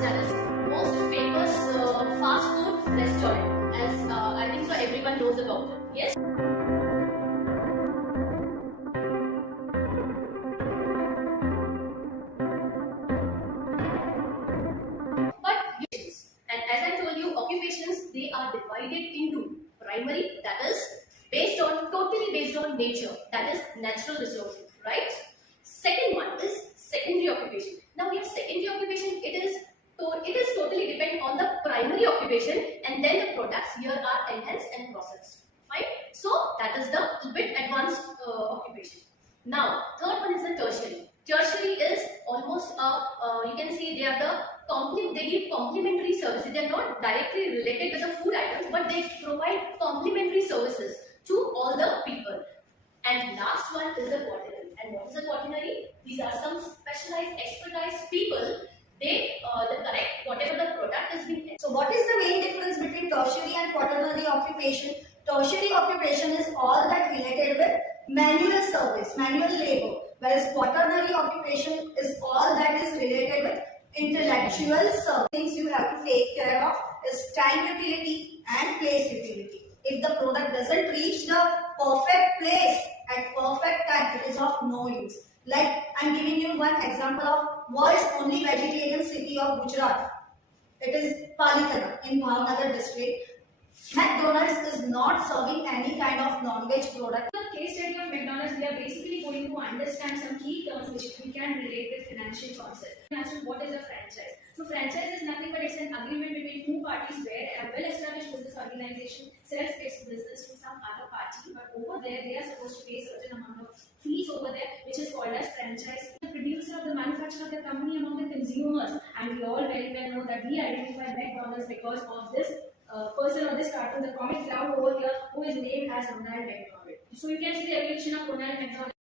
that is most famous fast food restaurant, as I think so everyone knows about it. Yes. But and as I told you, occupations, they are divided into primary, that is totally based on nature, that is natural resources, right? Second one is secondary occupation. Now here secondary occupation, it is totally depend on the primary occupation, and then the products here are enhanced and processed. Fine. So that is the bit advanced occupation. Now third one is the tertiary. Tertiary is almost you can see they are they give complementary services. They are not directly related to the food items, but they provide complementary services to all the people. And last one is the quaternary. And what is the quaternary? These are some specialized, expertise people. They correct whatever the product is being. So what is the main difference between tertiary and quaternary occupation? Tertiary occupation is all that related with manual service, manual labor, whereas quaternary occupation is all that is related with intellectual service. Things you have to take care of is time utility and place utility. If the product doesn't reach the perfect place at perfect time, it is of no use. Like I'm giving you one example of world's only vegetarian city of Gujarat. It is Palitana in Bhavnagar district. McDonald's is not serving any kind of non-veg product. The case study of McDonald's, we are basically going to understand some key terms which we can relate with financial concepts. What is a franchise? So franchise is nothing but it's an agreement between two parties where a well-established business organization sells its business to some other party, but over there they are supposed to pay a certain amount of fees over there, which is called as franchise. The producer of the manufacturer of the company among the consumers, and we all very well know that we identify McDonald's because of this person or this cartoon, the comic clown over here, who is named as Ronald McDonald. So you can see the evolution of Ronald McDonald.